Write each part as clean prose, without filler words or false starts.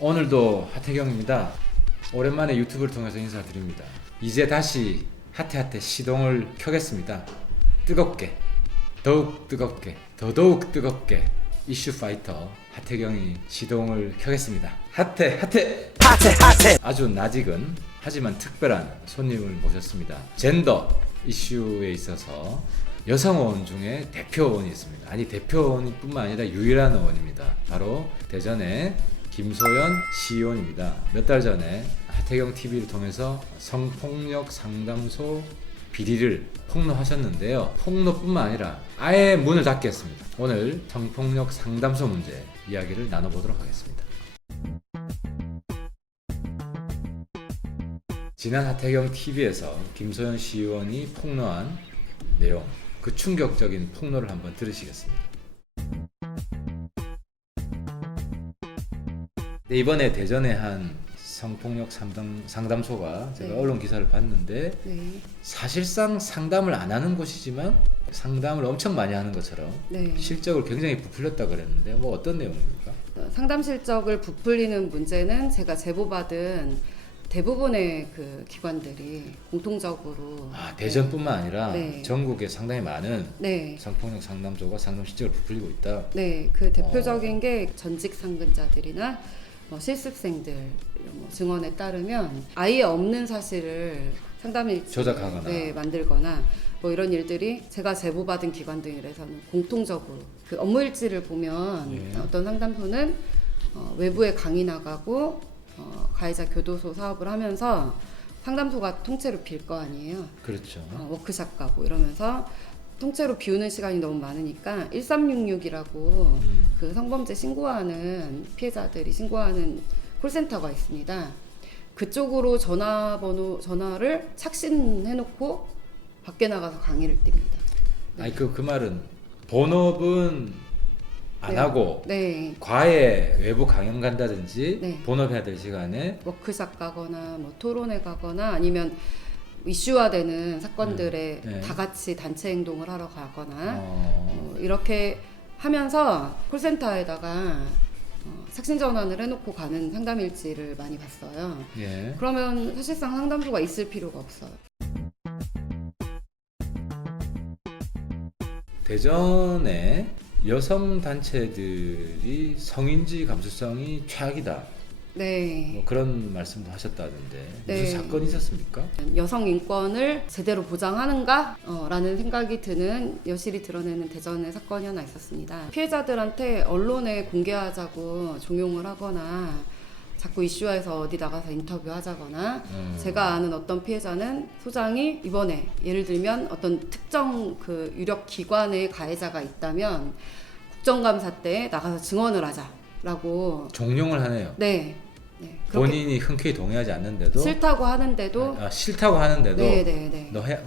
오늘도 하태경입니다. 오랜만에 유튜브를 통해서 인사드립니다. 이제 다시 핫해 시동을 켜겠습니다. 뜨겁게, 더욱 뜨겁게, 더더욱 뜨겁게 이슈 파이터 하태경이 시동을 켜겠습니다. 핫해. 아주 낯익은 하지만 특별한 손님을 모셨습니다. 젠더 이슈에 있어서 여성 의원 중에 대표 의원이 있습니다. 아니 대표 의원뿐만 아니라 유일한 의원입니다. 바로 대전의 김소연 시의원입니다. 몇 달 전에 하태경 TV를 통해서 성폭력 상담소 비리를 폭로하셨는데요. 폭로뿐만 아니라 아예 문을 닫게 했습니다. 오늘 성폭력 상담소 문제 이야기를 나눠보도록 하겠습니다. 지난 하태경 TV에서 김소연 시의원이 폭로한 내용, 그 충격적인 폭로를 한번 들으시겠습니다. 네, 이번에 대전에 한 성폭력 상담소가 제가 언론 기사를 봤는데 사실상 상담을 안 하는 곳이지만 상담을 엄청 많이 하는 것처럼 실적을 굉장히 부풀렸다 그랬는데 뭐 어떤 내용입니까? 상담 실적을 부풀리는 문제는 제가 제보받은 대부분의 그 기관들이 공통적으로 대전뿐만 아니라 전국에 상당히 많은 네. 성폭력 상담소가 상담 실적을 부풀리고 있다. 네, 그 대표적인 게 전직 상근자들이나 실습생들 증언에 따르면 아예 없는 사실을 상담일지 조작하거나 만들거나 이런 일들이 제가 제보받은 기관들에서는 공통적으로 그 업무일지를 보면 어떤 상담소는 외부에 강의 나가고 가해자 교도소 사업을 하면서 상담소가 통째로 빌 거 아니에요. 그렇죠. 워크샵 가고 이러면서 통째로 비우는 시간이 너무 많으니까 1366이라고 그 성범죄 신고하는 피해자들이 신고하는 콜센터가 있습니다. 그쪽으로 전화를 착신해놓고 밖에 나가서 강의를 띱니다. 네. 아니 그 말은 본업은 안 하고 과외 외부 강연 간다든지 본업해야 될 시간에 워크샵 가거나 토론회 가거나 아니면 이슈화되는 사건들에 다 같이 단체 행동을 하러 가거나 이렇게 하면서 콜센터에다가 착신 전환을 해놓고 가는 상담일지를 많이 봤어요. 그러면 사실상 상담소가 있을 필요가 없어요. 대전에 여성 단체들이 성인지 감수성이 최악이다. 뭐 그런 말씀도 하셨다던데 무슨 사건이 있었습니까? 여성 인권을 제대로 보장하는가? 라는 생각이 드는 여실히 드러내는 대전의 사건이 하나 있었습니다. 피해자들한테 언론에 공개하자고 종용을 하거나 자꾸 이슈화해서 어디 나가서 인터뷰하자거나 제가 아는 어떤 피해자는 소장이 이번에 예를 들면 어떤 특정 그 유력 기관의 가해자가 있다면 국정감사 때 나가서 증언을 하자라고 종용을 하네요. 네. 본인이 흔쾌히 동의하지 않는데도 싫다고 하는데도 너 해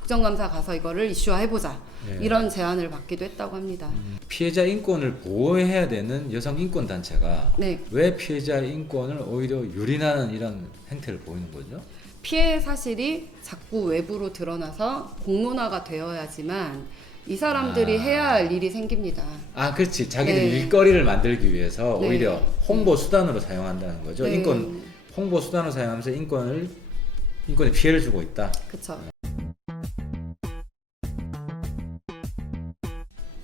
국정감사 가서 이거를 이슈화 해보자 이런 제안을 받기도 했다고 합니다. 피해자 인권을 보호해야 되는 여성 인권 단체가 왜 피해자 인권을 오히려 유린하는 이런 행태를 보이는 거죠? 피해 사실이 자꾸 외부로 드러나서 공론화가 되어야지만 이 사람들이 해야 할 일이 생깁니다. 그렇지. 자기들 일거리를 만들기 위해서 오히려 홍보 수단으로 사용한다는 거죠. 인권 홍보 수단으로 사용하면서 인권에 피해를 주고 있다. 그렇죠.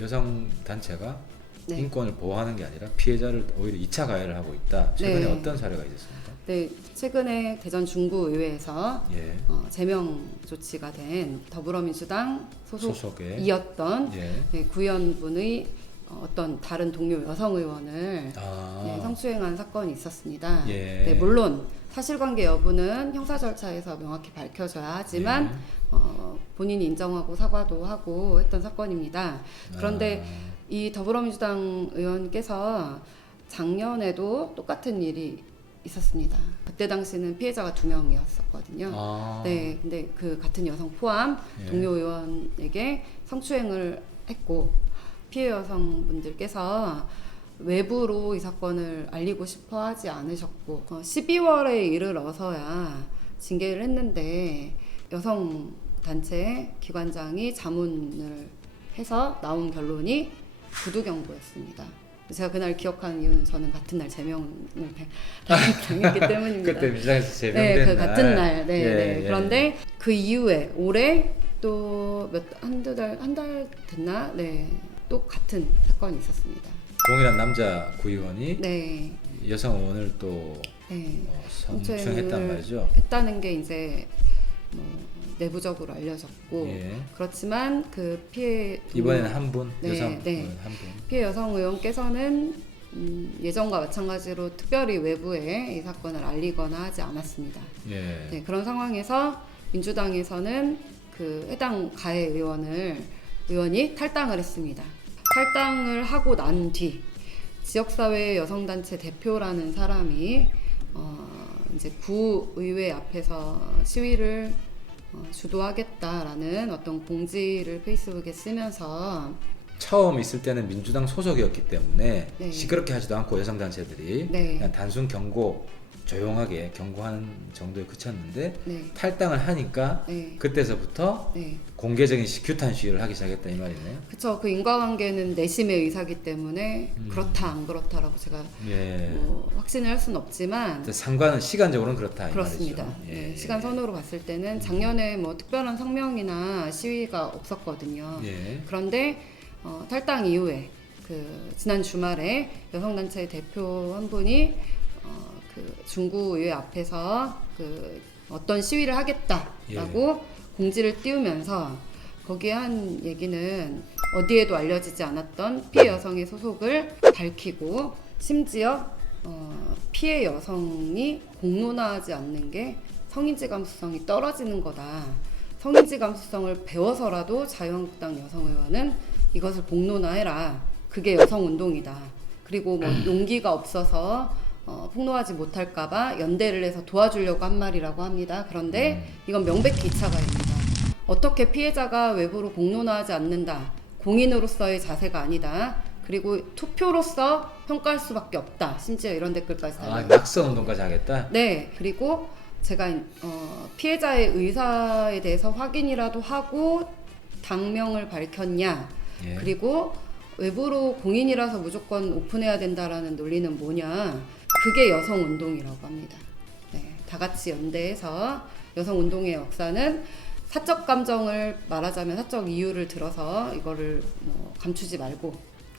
여성 단체가 인권을 보호하는 게 아니라 피해자를 오히려 2차 가해를 하고 있다. 최근에 어떤 사례가 있었습니까? 최근에 대전 중구의회에서 제명 조치가 된 더불어민주당 소속이었던 구의원분의 어떤 다른 동료 여성 의원을 성추행한 사건이 있었습니다. 물론 사실관계 여부는 형사 절차에서 명확히 밝혀져야 하지만 본인이 인정하고 사과도 하고 했던 사건입니다. 그런데 이 더불어민주당 의원께서 작년에도 똑같은 일이 있었습니다. 그때 당시는 피해자가 2명이었었거든요. 근데 그 같은 여성 포함 동료 의원에게 성추행을 했고 피해 여성분들께서 외부로 이 사건을 알리고 싶어 하지 않으셨고 12월에 이르러서야 징계를 했는데 여성 단체 기관장이 자문을 해서 나온 결론이 구두 경보였습니다. 제가 그날 기억하는 이유는 저는 같은 날 제명을 당했기 때문입니다. 그때 민주당에서 제명된 네, 그 날. 같은 날. 네, 예, 네. 예. 그런데 그 이후에 올해 또 한 달 됐나? 네. 또 같은 사건이 있었습니다. 동일한 남자 구의원이 네. 여성 의원을 또 네. 성추행했단 말이죠. 했다는 게 이제 뭐 내부적으로 알려졌고 예. 그렇지만 그 피해 이번에는 한 분, 네, 여성 네. 의원 한 분. 피해 여성 의원께서는 예전과 마찬가지로 특별히 외부에 이 사건을 알리거나 하지 않았습니다. 예. 네, 그런 상황에서 민주당에서는 그 해당 가해 의원이 탈당을 했습니다. 탈당을 하고 난 뒤 지역사회 여성단체 대표라는 사람이 이제 구의회 앞에서 시위를 주도하겠다라는 어떤 공지를 페이스북에 쓰면서 처음 있을 때는 민주당 소속이었기 때문에 네. 시끄럽게 하지도 않고 여성단체들이 네. 그냥 단순 경고, 조용하게 경고하는 정도에 그쳤는데 네, 탈당을 하니까 네, 그때서부터 네. 공개적인 규탄 시위를 하기 시작했다 이 말이네요. 그쵸. 그 인과관계는 내심의 의사기 때문에 그렇다 안 그렇다라고 제가 예. 확신을 할 수는 없지만 상관은 시간적으로는 그렇다 이 그렇습니다. 말이죠. 예. 네, 시간 선으로 봤을 때는 작년에 뭐 특별한 성명이나 시위가 없었거든요. 예. 그런데 탈당 이후에 그 지난 주말에 여성단체 대표 한 분이 그 중구의회 앞에서 그 어떤 시위를 하겠다라고 공지를 띄우면서 거기에 한 얘기는 어디에도 알려지지 않았던 피해 여성의 소속을 밝히고 심지어 피해 여성이 공론화하지 않는 게 성인지 감수성이 떨어지는 거다. 성인지 감수성을 배워서라도 자유한국당 여성 의원은 이것을 공론화해라. 그게 여성 운동이다. 그리고 뭐 용기가 없어서 폭로하지 못할까봐 연대를 해서 도와주려고 한 말이라고 합니다. 그런데 이건 명백히 2차 가해입니다. 어떻게 피해자가 외부로 공론화하지 않는다. 공인으로서의 자세가 아니다. 그리고 투표로서 평가할 수밖에 없다. 심지어 이런 댓글까지 달려요. 낙선 운동까지 하겠다? 네. 그리고 제가 피해자의 의사에 대해서 확인이라도 하고 당명을 밝혔냐. 예. 그리고 외부로 공인이라서 무조건 오픈해야 된다라는 논리는 뭐냐. 그게 여성운동이라고 합니다. 네, 다 같이 연대해서 여성운동의 역사는 사적 감정을 말하자면 사적 이유를 들어서 이거를 뭐 감추지 말고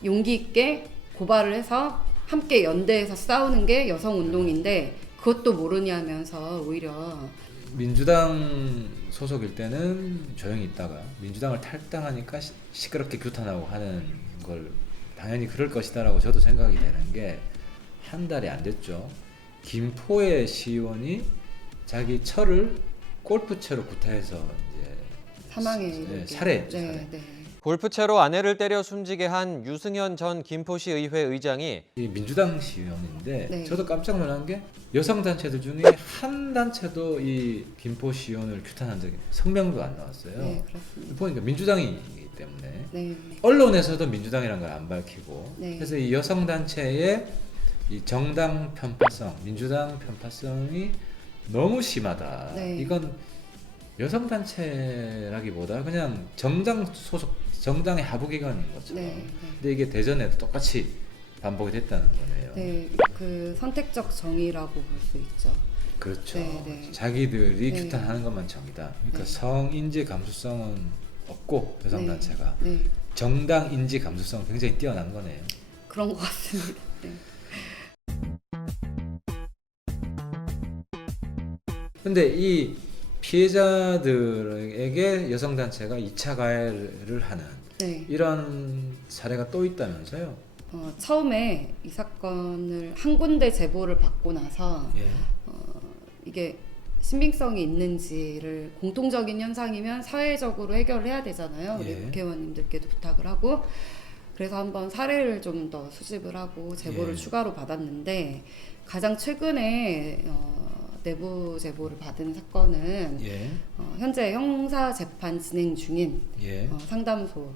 용기 있게 고발을 해서 함께 연대해서 싸우는 게 여성운동인데 그것도 모르냐면서 오히려 민주당 소속일 때는 조용히 있다가 민주당을 탈당하니까 시끄럽게 규탄하고 하는 걸 당연히 그럴 것이다라고 저도 생각이 되는 게 한 달이 안 됐죠. 김포의 시의원이 자기 처를 골프채로 구타해서 이제 사망에 살해했죠. 네, 살해. 네. 골프채로 아내를 때려 숨지게 한 유승현 전 김포시 의회 의장이 이 민주당 시의원인데 네. 저도 깜짝 놀란 게 여성 단체들 중에 한 단체도 이 김포 시의원을 규탄한 적이 성명도 안 나왔어요. 네, 그렇습니다. 보니까 민주당이기 때문에 네. 언론에서도 민주당이라는 걸 안 밝히고 네. 그래서 이 여성 단체의 이 정당 편파성, 민주당 편파성이 너무 심하다. 네. 이건 여성 단체라기보다 그냥 정당 소속 정당의 하부기관인 것처럼. 네. 근데 이게 대전에도 똑같이 반복이 됐다는 거네요. 네, 그 선택적 정의라고 볼 수 있죠. 그렇죠. 네, 네. 자기들이 네. 규탄하는 것만 정이다. 그러니까 네. 성인지 감수성은 없고 여성 네. 단체가 네, 정당 인지 감수성은 굉장히 뛰어난 거네요. 그런 것 같습니다. 네. 근데 이 피해자들에게 여성 단체가 2차 가해를 하는 네. 이런 사례가 또 있다면서요? 처음에 이 사건을 한 군데 제보를 받고 나서 예. 이게 신빙성이 있는지를 공통적인 현상이면 사회적으로 해결을 해야 되잖아요. 우리 예. 국회의원님들께도 부탁을 하고 그래서 한번 사례를 좀 더 수집을 하고 제보를 예. 추가로 받았는데 가장 최근에 내부 제보를 받은 사건은 예. 현재 형사 재판 진행 중인 예. 상담소에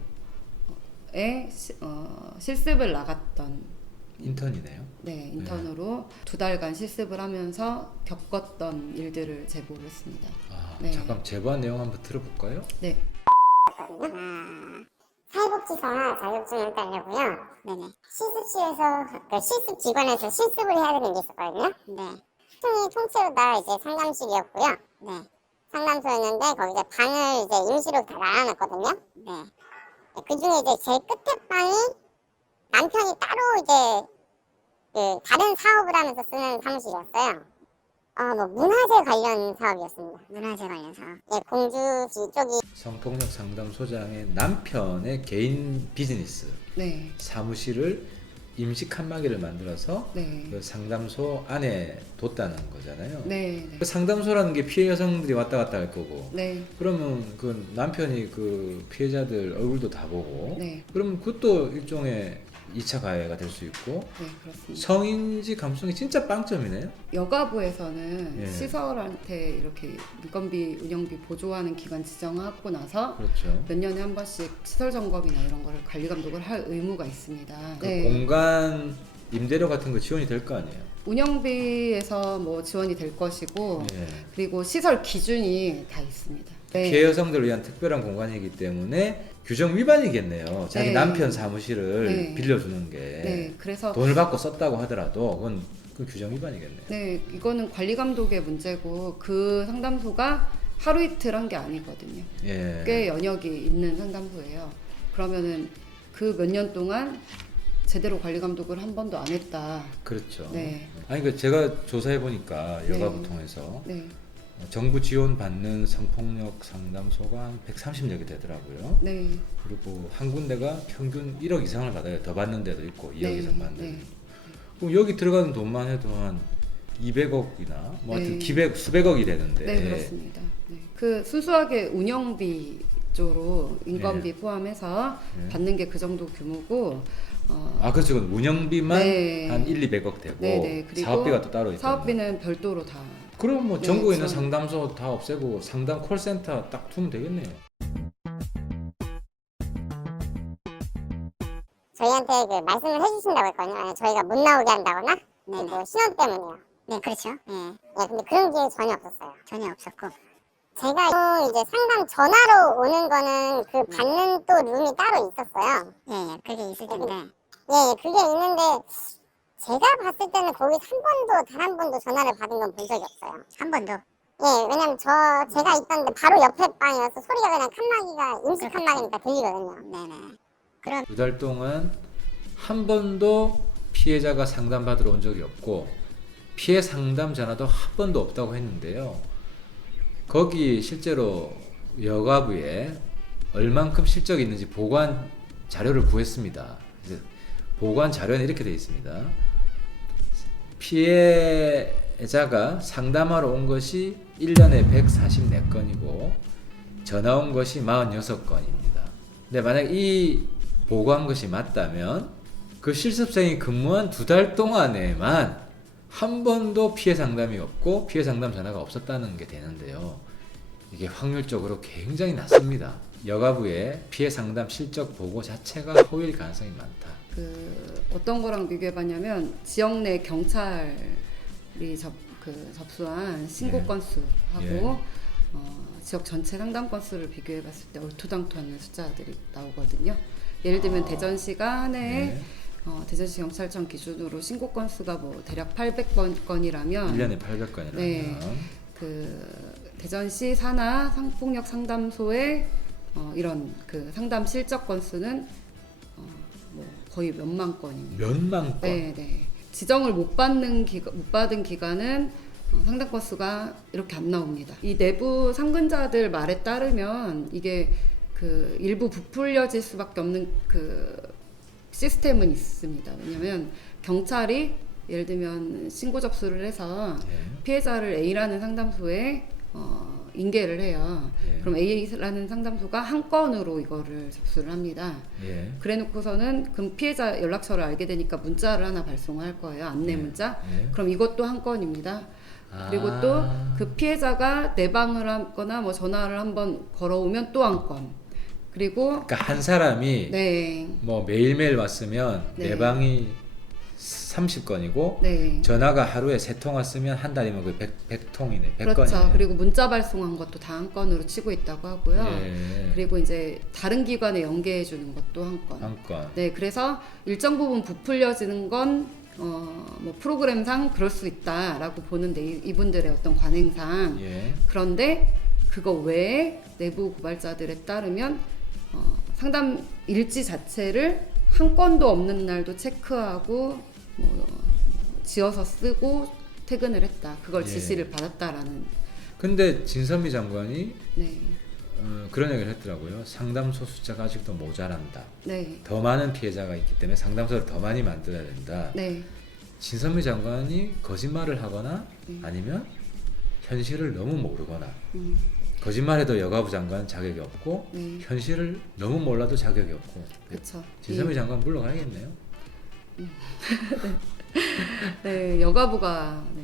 실습을 나갔던 인턴이네요. 네, 인턴으로 2달간 실습을 하면서 겪었던 일들을 제보를 했습니다. 아, 네. 잠깐 제보한 내용 한번 들어볼까요? 네. 사회복 사업지사나 자격증을 따려고요. 네네. 실습실에서 그 실습 기관에서 실습을 해야 되는 게 있었거든요. 네. 통째로 다 이제 상담실이었고요. 네. 상담소였는데 거기서 방을 이제 임시로 다 나눠놨거든요. 네. 그 중에 이제 제일 끝에 방이 남편이 따로 이제 그 다른 사업을 하면서 쓰는 사무실이었어요. 뭐 문화재 관련 사업이었습니다. 문화재 관련 사업. 네, 공주시 쪽이 성폭력 상담소장의 남편의 개인 비즈니스 네. 사무실을 임시 칸막이를 만들어서 네. 그 상담소 안에 뒀다는 거잖아요. 네. 네. 그 상담소라는 게 피해 여성들이 왔다 갔다 할 거고. 네. 그러면 그 남편이 그 피해자들 얼굴도 다 보고. 네. 그럼 그것도 일종의 2차 가해가 될 수 있고. 네, 그렇습니다. 성인지 감수성이 진짜 빵점이네요. 여가부에서는 예. 시설한테 이렇게 인건비, 운영비 보조하는 기관 지정하고 나서 그렇죠. 몇 년에 한 번씩 시설 점검이나 이런 거를 관리 감독을 할 의무가 있습니다. 그 네. 공간 임대료 같은 거 지원이 될 거 아니에요. 운영비에서 뭐 지원이 될 것이고 예. 그리고 시설 기준이 다 있습니다. 네. 피해 여성들을 위한 특별한 공간이기 때문에 규정 위반이겠네요. 자기 네. 남편 사무실을 네. 빌려주는 게 네, 그래서 돈을 받고 썼다고 하더라도 그건 그 규정 위반이겠네요. 네, 이거는 관리 감독의 문제고 그 상담소가 하루 이틀 한 게 아니거든요. 예. 꽤 연역이 있는 상담소예요. 그러면은 그 몇 년 동안 제대로 관리 감독을 한 번도 안 했다. 그렇죠. 네. 아니 그 제가 조사해 보니까 여가부 네. 통해서 네, 정부 지원 받는 성폭력 상담소가 한 130여 개 되더라고요. 네, 그리고 한 군데가 평균 1억 이상을 받아요. 더 받는 데도 있고 2억 네, 이상 받는. 네. 그럼 여기 들어가는 돈만 해도 한 200억이나 뭐 하여튼 네. 수백억이 되는데. 네, 그렇습니다. 네. 그 순수하게 운영비 쪽으로 인건비 네. 포함해서 네. 받는 게 그 정도 규모고. 아 그렇죠. 그건 운영비만 네. 한 1, 200억 되고 네, 네. 그리고 사업비가 또 따로 있죠. 사업비는 별도로 다. 그럼 뭐 네, 전국에 있는 지원. 상담소 다 없애고 상담 콜센터 딱 두면 되겠네요. 저희한테 그 말씀을 해주신다고 했거든요. 아니, 저희가 못 나오게 한다거나 뭐 신원 때문에요. 네, 그렇죠. 네, 근데 그런 게 전혀 없었어요. 전혀 없었고 제가 이제 상담 전화로 오는 거는 그 받는 또 룸이 따로 있었어요. 예, 그게 있을 텐데. 예, 그게 있는데 제가 봤을 때는 거기서 단 한 번도 전화를 받은 건 본 적이 없어요. 한 번도? 예, 왜냐면 제가 있던 데 바로 옆에 방이어서 소리가 그냥 칸막이가 임시 칸막이니까 들리거든요. 네네. 2달 동안 한 번도 피해자가 상담받으러 온 적이 없고 피해 상담 전화도 한 번도 없다고 했는데요. 거기 실제로 여가부에 얼만큼 실적이 있는지 보관 자료를 구했습니다. 그래서 보관 자료는 이렇게 되어 있습니다. 피해자가 상담하러 온 것이 1년에 144건이고 전화 온 것이 46건입니다. 근데 만약 이 보고한 것이 맞다면 그 실습생이 근무한 2달 동안에만 한 번도 피해 상담이 없고 피해 상담 전화가 없었다는 게 되는데요. 이게 확률적으로 굉장히 낮습니다. 여가부의 피해 상담 실적 보고 자체가 허위일 가능성이 많다. 그 어떤 거랑 비교해봤냐면 지역 내 경찰이 접수한 신고 예. 건수하고 지역 전체 상담 건수를 비교해봤을 때 얼토당토하는 숫자들이 나오거든요. 예를 들면 대전시가 한 해에 네. 대전시 경찰청 기준으로 신고 건수가 뭐 대략 800건이라면 1년에 800건이라면 네. 그 대전시 산하 성폭력 상담소의 이런 그 상담 실적 건수는 뭐 거의 몇만 건입니다. 몇만 건. 네, 네. 지정을 못 받은 기간은 상담 건수가 이렇게 안 나옵니다. 이 내부 상근자들 말에 따르면 이게 그 일부 부풀려질 수밖에 없는 그 시스템은 있습니다. 왜냐하면 경찰이 예를 들면 신고 접수를 해서 예. 피해자를 A라는 상담소에 인계를 해요. 예. 그럼 A라는 상담소가 한 건으로 이거를 접수를 합니다. 예. 그래 놓고서는 그럼 피해자 연락처를 알게 되니까 문자를 하나 발송할 거예요. 안내 예. 문자. 예. 그럼 이것도 한 건입니다. 그리고 아. 또 그 피해자가 내방을 하거나 뭐 전화를 한번 걸어오면 또 한 건. 그리고 그러니까 한 사람이 네. 뭐 매일매일 왔으면 네. 내 방이 30건이고 네. 전화가 하루에 3통 왔으면 한 달이면 그 100통이네. 100건이네. 그렇죠. 그리고 문자 발송한 것도 다 한 건으로 치고 있다고 하고요. 예. 그리고 이제 다른 기관에 연계해 주는 것도 한 건. 한 건. 네, 그래서 일정 부분 부풀려지는 건 뭐 프로그램상 그럴 수 있다라고 보는데 이분들의 어떤 관행상. 예. 그런데 그거 외에 내부 고발자들에 따르면 상담 일지 자체를 한 건도 없는 날도 체크하고 뭐 지어서 쓰고 퇴근을 했다. 그걸 예. 지시를 받았다라는. 근데 진선미 장관이 네, 그런 얘기를 했더라고요. 상담소 숫자가 아직도 모자란다. 네, 더 많은 피해자가 있기 때문에 상담소를 더 많이 만들어야 된다. 네, 진선미 장관이 거짓말을 하거나 네. 아니면 현실을 너무 모르거나 음, 거짓말해도 여가부 장관 자격이 없고 네, 현실을 너무 몰라도 자격이 없고 그렇죠. 진선미 장관 물러가야겠네요. 네, 여가부가 네.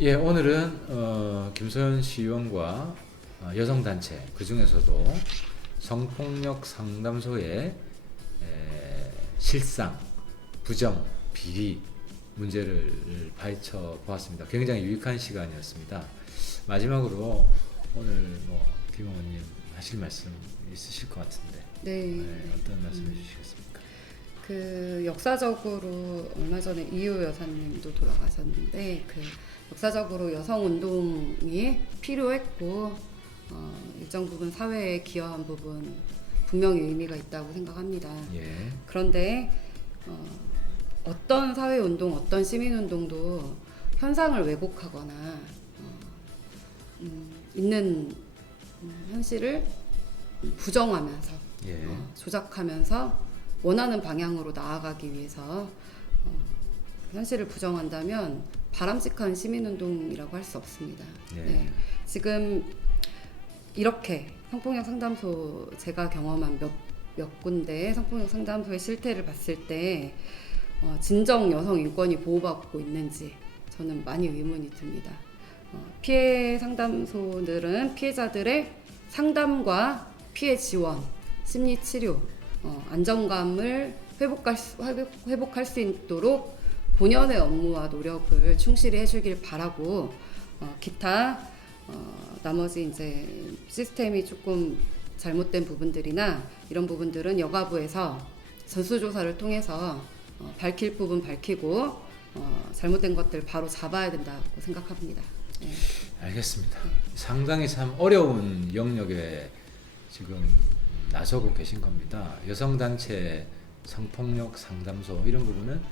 예, 오늘은 김소연 시의원과 여성단체 그 중에서도 성폭력 상담소의 실상, 부정, 비리 문제를 파헤쳐 보았습니다. 굉장히 유익한 시간이었습니다. 마지막으로 오늘 김 의원님 하실 말씀 있으실 것 같은데 네. 어떤 말씀 해주시겠습니까? 그 역사적으로 얼마 전에 이효 여사님도 돌아가셨는데 그 역사적으로 여성 운동이 필요했고 일정 부분 사회에 기여한 부분 분명히 의미가 있다고 생각합니다. 예. 그런데 어떤 사회 운동, 어떤 시민 운동도 현상을 왜곡하거나 있는 현실을 부정하면서 예. 조작하면서 원하는 방향으로 나아가기 위해서 현실을 부정한다면 바람직한 시민운동이라고 할 수 없습니다. 예. 네. 지금 이렇게 성폭력 상담소 제가 경험한 몇 군데 성폭력 상담소의 실태를 봤을 때 진정 여성 인권이 보호받고 있는지 저는 많이 의문이 듭니다. 피해 상담소들은 피해자들의 상담과 피해 지원, 심리 치료, 안정감을 회복할 수 있도록 본연의 업무와 노력을 충실히 해주길 바라고 기타 나머지 이제 시스템이 조금 잘못된 부분들이나 이런 부분들은 여가부에서 전수조사를 통해서 밝힐 부분 밝히고 잘못된 것들 바로 잡아야 된다고 생각합니다. 네. 알겠습니다. 상당히 참 어려운 영역에 지금 나서고 계신 겁니다. 여성단체, 성폭력 상담소 이런 부분은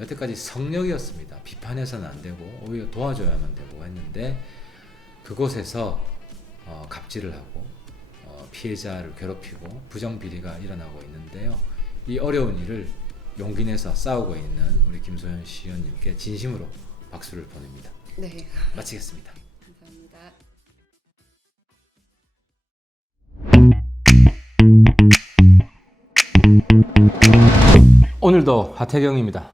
여태까지 성역이었습니다. 비판해서는 안 되고 오히려 도와줘야만 되고 했는데 그곳에서 갑질을 하고 피해자를 괴롭히고 부정비리가 일어나고 있는데요. 이 어려운 일을 용기 내서 싸우고 있는 우리 김소연 시의원님께 진심으로 박수를 보냅니다. 네. 마치겠습니다. 감사합니다. 오늘도 하태경입니다.